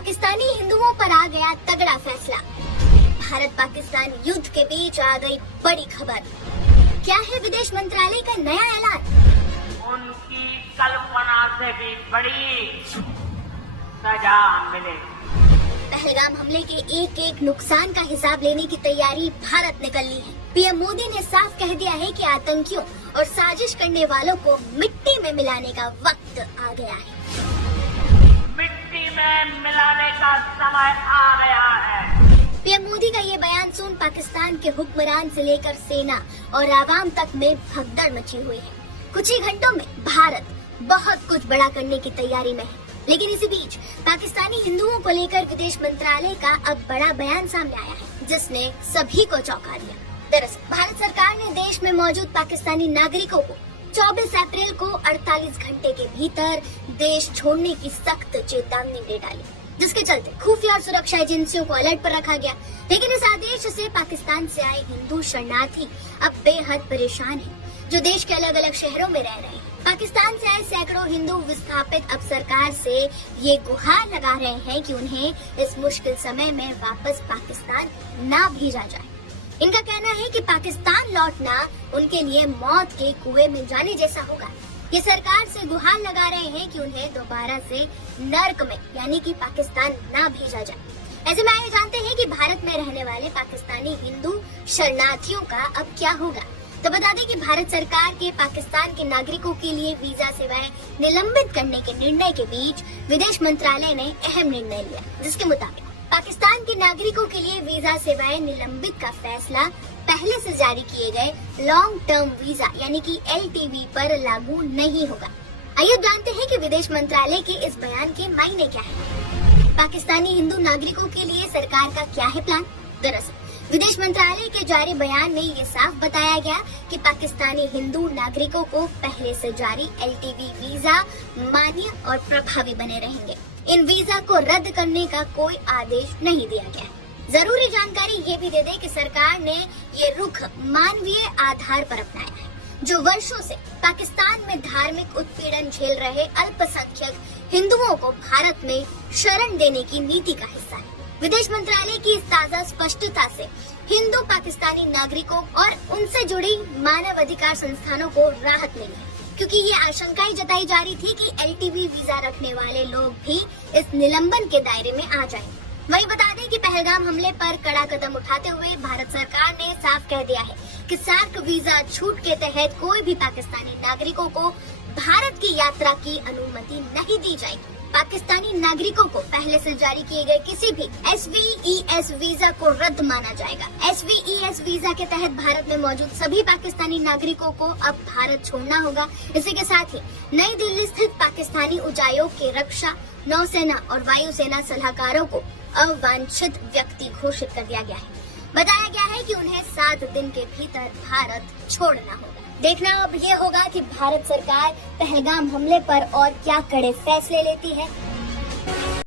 पाकिस्तानी हिंदुओं पर आ गया तगड़ा फैसला। भारत पाकिस्तान युद्ध के बीच आ गई बड़ी खबर। क्या है विदेश मंत्रालय का नया ऐलान? उनकी कल्पना से भी बड़ी सजा मिले। पहलगाम हमले के एक एक नुकसान का हिसाब लेने की तैयारी भारत ने कर ली है। पीएम मोदी ने साफ कह दिया है कि आतंकियों और साजिश करने वालों को मिट्टी में मिलाने का वक्त आ गया है। मिट्टी में मिलाने का समय आ गया है। पीएम मोदी का ये बयान सुन पाकिस्तान के हुक्मरान से लेकर सेना और आवाम तक में भगदड़ मची हुई है। कुछ ही घंटों में भारत बहुत कुछ बड़ा करने की तैयारी में है। लेकिन इसी बीच पाकिस्तानी हिंदुओं को लेकर विदेश मंत्रालय का अब बड़ा बयान सामने आया है, जिसने सभी को चौंका दिया। दरअसल भारत सरकार ने देश में मौजूद पाकिस्तानी नागरिकों को 24 अप्रैल को 48 घंटे के भीतर देश छोड़ने की सख्त चेतावनी दे डाली, जिसके चलते खुफिया और सुरक्षा एजेंसियों को अलर्ट पर रखा गया। लेकिन इस आदेश से पाकिस्तान से आए हिंदू शरणार्थी अब बेहद परेशान हैं, जो देश के अलग अलग शहरों में रह रहे हैं। पाकिस्तान से आए सैकड़ों हिंदू विस्थापित अब सरकार से ये गुहार लगा रहे हैं कि उन्हें इस मुश्किल समय में वापस पाकिस्तान ना भेजा जाए। इनका कहना है कि पाकिस्तान लौटना उनके लिए मौत के कुएं में जाने जैसा होगा। ये सरकार से गुहार लगा रहे हैं कि उन्हें दोबारा से नर्क में यानी कि पाकिस्तान ना भेजा जाए। ऐसे में आइए जानते हैं कि भारत में रहने वाले पाकिस्तानी हिंदू शरणार्थियों का अब क्या होगा। तो बता दें कि भारत सरकार के पाकिस्तान के नागरिकों के लिए वीजा सेवाएं निलंबित करने के निर्णय के बीच विदेश मंत्रालय ने अहम निर्णय लिया, जिसके मुताबिक पाकिस्तान के नागरिकों के लिए वीजा सेवाएं निलंबित का फैसला पहले से जारी किए गए लॉन्ग टर्म वीजा यानी कि LTV पर लागू नहीं होगा। आइए जानते हैं कि विदेश मंत्रालय के इस बयान के मायने क्या है। पाकिस्तानी हिंदू नागरिकों के लिए सरकार का क्या है प्लान? दरअसल विदेश मंत्रालय के जारी बयान में ये साफ बताया गया कि पाकिस्तानी हिंदू नागरिकों को पहले से जारी LTV वीजा मान्य और प्रभावी बने रहेंगे। इन वीजा को रद्द करने का कोई आदेश नहीं दिया गया है। जरूरी जानकारी ये भी दे दें कि सरकार ने ये रुख मानवीय आधार पर अपनाया है, जो वर्षों से पाकिस्तान में धार्मिक उत्पीड़न झेल रहे अल्पसंख्यक हिंदुओं को भारत में शरण देने की नीति का हिस्सा है। विदेश मंत्रालय की इस ताजा स्पष्टता से हिंदू पाकिस्तानी नागरिकों और उनसे जुड़ी मानव अधिकार संस्थानों को राहत मिली है, क्योंकि ये आशंकाएं जताई जा रही थी कि LTV वीजा रखने वाले लोग भी इस निलंबन के दायरे में आ जाएंगे। वहीं बता दें कि पहलगाम हमले पर कड़ा कदम उठाते हुए भारत सरकार ने साफ कह दिया है कि सार्क वीजा छूट के तहत कोई भी पाकिस्तानी नागरिकों को भारत की यात्रा की अनुमति नहीं दी जाएगी। पाकिस्तानी नागरिकों को पहले से जारी किए गए किसी भी SVES वीजा को रद्द माना जाएगा। SVES वीजा के तहत भारत में मौजूद सभी पाकिस्तानी नागरिकों को अब भारत छोड़ना होगा। इसी के साथ ही नई दिल्ली स्थित पाकिस्तानी उच्चायोग के रक्षा, नौसेना और वायुसेना सलाहकारों को अवांछित व्यक्ति घोषित कर दिया गया है। बताया गया है कि उन्हें 7 दिन के भीतर भारत छोड़ना होगा। देखना अब ये होगा कि भारत सरकार पहलगाम हमले पर और क्या कड़े फैसले लेती है।